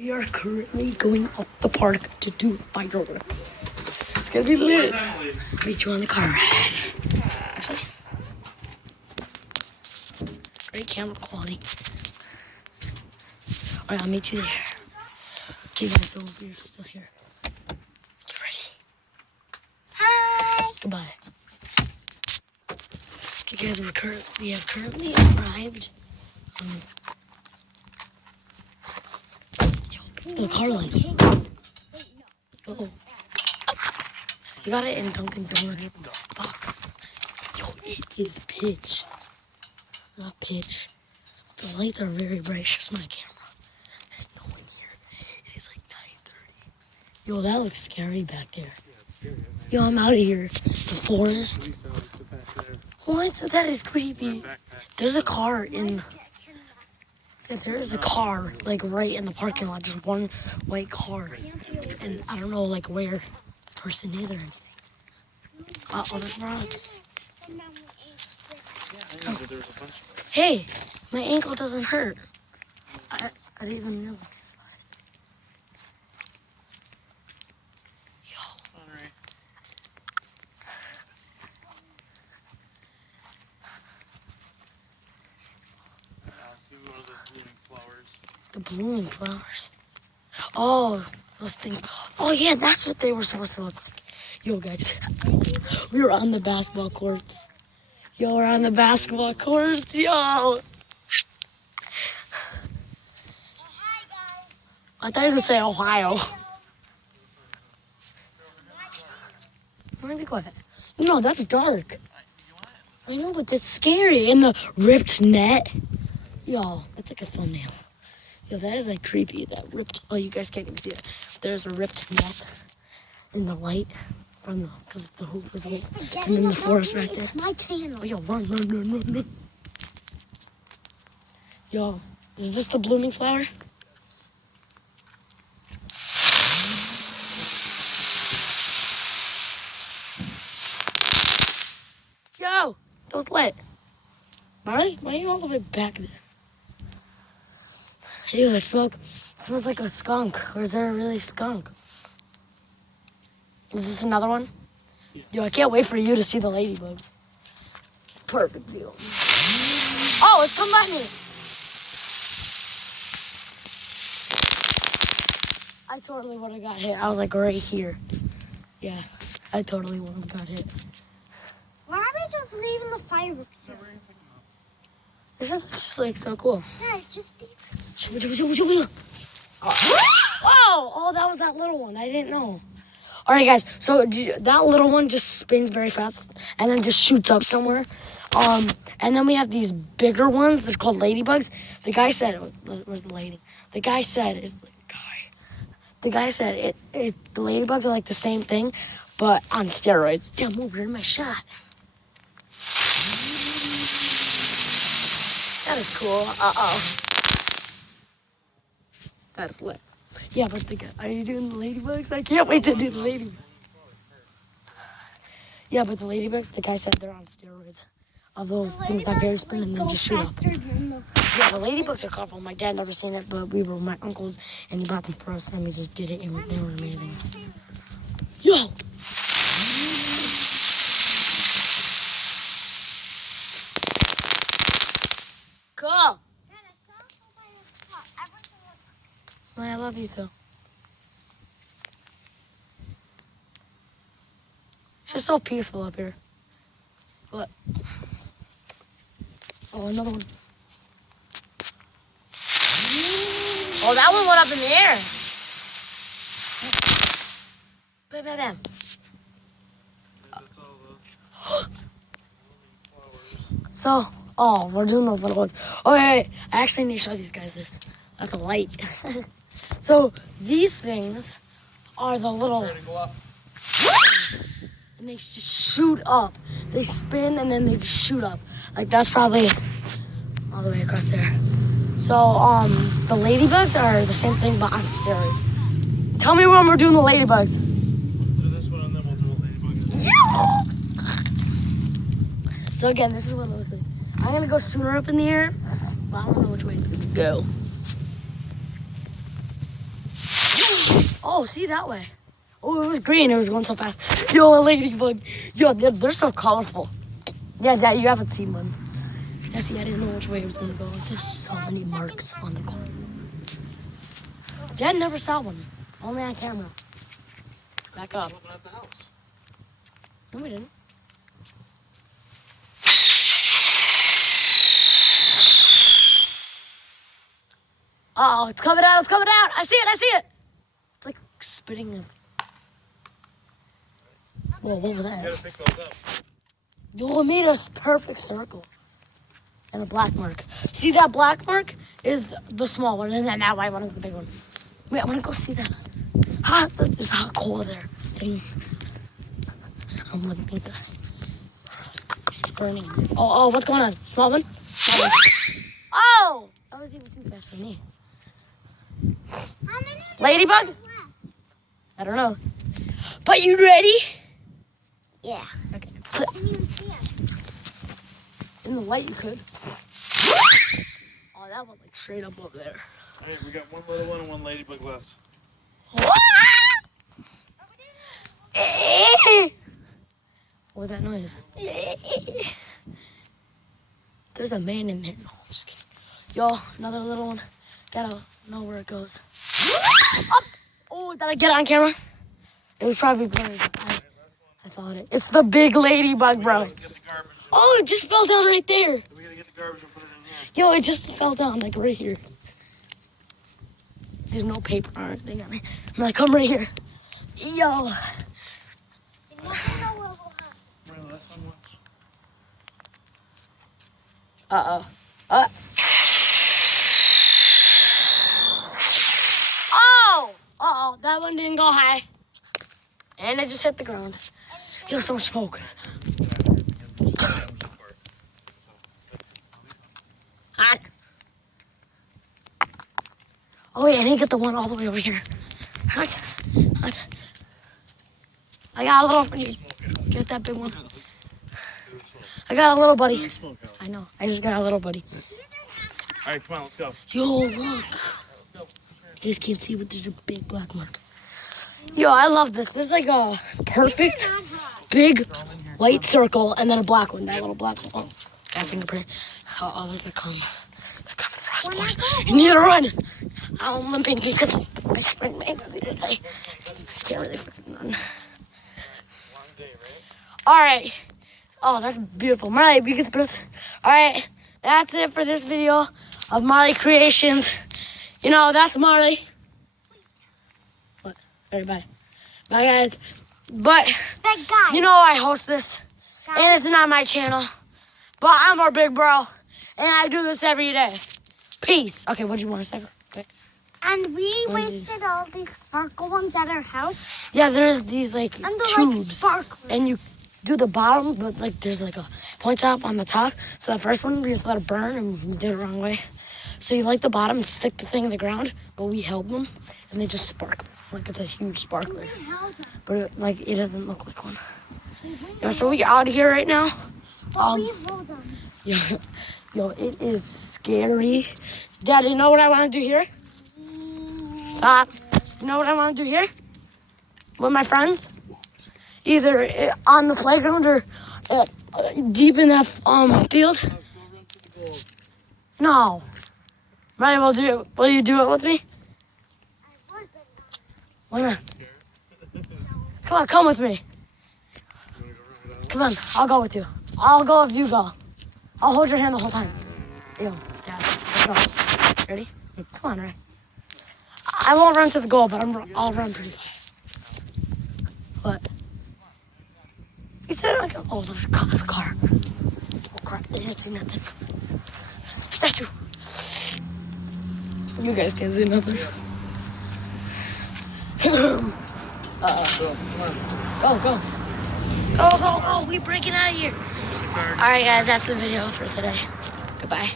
We are currently going up the park to do fireworks. It's gonna be lit. Meet you on the car ride. Actually, great camera quality. Alright, I'll meet you there. Okay guys, so we're still here. Get ready. Hi. Goodbye. Okay guys, we have currently arrived. The car light. Oh. You got it in Dunkin' Donuts box. Yo, it is pitch. Not pitch. The lights are very bright. It's just my camera. There's no one here. It is like 9:30. Yo, that looks scary back there. Yo, I'm out of here. The forest. What? That is creepy. There's a car in... There is a car, like, right in the parking lot. Just one white car. And I don't know, like, where the person is or anything. Oh, there's rocks. Oh. Hey, my ankle doesn't hurt. I didn't even realize this. Yo. Alright. The blooming flowers. Oh, those things. Oh, yeah, that's what they were supposed to look like. Yo, guys, we were on the basketball courts. Yo, we're on the basketball courts. Yo. Oh, hi, guys. I thought you were going to say Ohio. Where'd they go at? No, that's dark. I know, but that's scary. And the ripped net. Yo, that's like a thumbnail. Yo, that is like creepy. That ripped. Oh, you guys can't even see it. There's a ripped net in the light from because the hoop was white. And then the forest back there. It's my channel. Oh, yo, run. Yo, is this the blooming flower? Yo, that was lit. Marley, why are you all the way back there? Ew, that smells like a skunk. Or is there a really skunk? Is this another one? Yo, I can't wait for you to see the ladybugs. Perfect view. Oh, it's come by me. I totally would have got hit. I was like right here. Yeah, I totally would have got hit. Why are we just leaving the fireworks here? This is just like so cool. Yeah, it's just be. Oh, that was that little one. I didn't know. All right, guys. So that little one just spins very fast and then just shoots up somewhere. And then we have these bigger ones. They're called ladybugs. The guy said, "Where's the lady?" The guy said, the ladybugs are like the same thing, but on steroids. Damn, I'm over in my shot. That is cool. That is lit. Yeah, but are you doing the ladybugs? I can't wait to do the ladybugs. Yeah, but the ladybugs, the guy said they're on steroids. Of those things that very spin and then just shoot up. Yeah, the ladybugs are colorful. My dad never seen it, but we were with my uncles and he bought them for us and we just did it and they were amazing. Yo! Cool! I love you too. It's just so peaceful up here. What? Oh, another one. Oh, that one went up in the air. Bam, bam, bam. So, we're doing those little ones. Okay, I actually need to show these guys this. That's a light. So these things are the little, and they just shoot up. They spin and then they just shoot up. Like that's probably all the way across there. So the ladybugs are the same thing but on steroids. Tell me when we're doing the ladybugs. Do this one and then we'll do a ladybug. Yeah. So again, this is what it looks like. I'm gonna go sooner up in the air, but I don't know which way it's gonna go. Oh, see that way. Oh, it was green. It was going so fast. Yo, a ladybug. Yo, they're so colorful. Yeah, Dad, you haven't seen one. Yeah, see, I didn't know which way it was going to go. There's so many marks on the car. Dad never saw one. Only on camera. Back up. No, we didn't. Uh-oh, it's coming out. It's coming out. I see it. I see it. It's like spitting. Whoa, what was You that? gotta pick those up. Yo, it made a perfect circle. And a black mark. See that black mark is the small one, and then that white one is the big one. Wait, I want to go see that. There's a hot coal there. Thing. I'm looking at that. It's burning. Oh, what's going on? Small one? Small one. Oh! That was even too fast for me. Ladybug? I don't know. But you ready? Yeah. Okay. I didn't even see it. In the light, you could. Oh, that one like straight up over there. All right, we got one little one and one ladybug left. What was that noise? There's a man in there. No, I'm just kidding. Yo, another little one. Gotta know where it goes. Up! Oh, did I get it on camera? It was probably blurry. I thought it. It's the big ladybug, bro. Get the garbage. Oh, it just fell down right there. We gotta get the garbage and put it in here. Yo, it just fell down, like right here. There's no paper or anything on it. I'm like, come right here. Yo. Where the last one was? Uh-oh. Uh-oh, that one didn't go high. And it just hit the ground. Yo, so much smoke. Hot. Oh, yeah, I didn't get the one all the way over here. Hot. I got a little... Get that big one. I got a little buddy. I know. I just got a little buddy. All right, come on, let's go. Yo, look. You guys can't see, but there's a big black mark. Yo, I love this. There's like a perfect big white circle and then a black one. That little black one. Oh, got a fingerprint. Oh, they're gonna come. They're coming for us, boys. You need to run. I'm limping because I sprained my ankle the other day. Can't really freaking run. Long day, right? All right. Oh, that's beautiful. Marley, you can put us. All right. That's it for this video of Marley Creations. You know, that's Marley. What? All right, bye. Bye, guys. But, you know I host this, and it's not my channel. But I'm our big bro, and I do this every day. Peace. Okay, what do you want to say? Okay. And we wasted all these sparkle ones at our house. Yeah, there's these, like, And they're tubes. like sparkling. And you do the bottom, but, like, there's, like, a point top on the top. So the first one, we just let it burn, and we did it the wrong way. So you light the bottom and stick the thing in the ground, but we held them, and they just sparkle. Like, it's a huge sparkler. But, it doesn't look like one. Yeah, so we out of here right now. Yo, it is scary. Dad, you know what I want to do here? Stop. You know what I want to do here? With my friends? Either on the playground or deep in that field. No. Right, will you do it with me? Why not? Come with me. Come on, I'll go with you. I'll go if you go. I'll hold your hand the whole time. Yo, Dad, let's go. Ready? Come on, Ray. I won't run to the goal, but I'll run pretty fast. What? You said I can. Oh, there's a car. Oh crap! They didn't see nothing. Statue. You guys can't see nothing. Go. We breaking out of here. All right, guys, that's the video for today. Goodbye.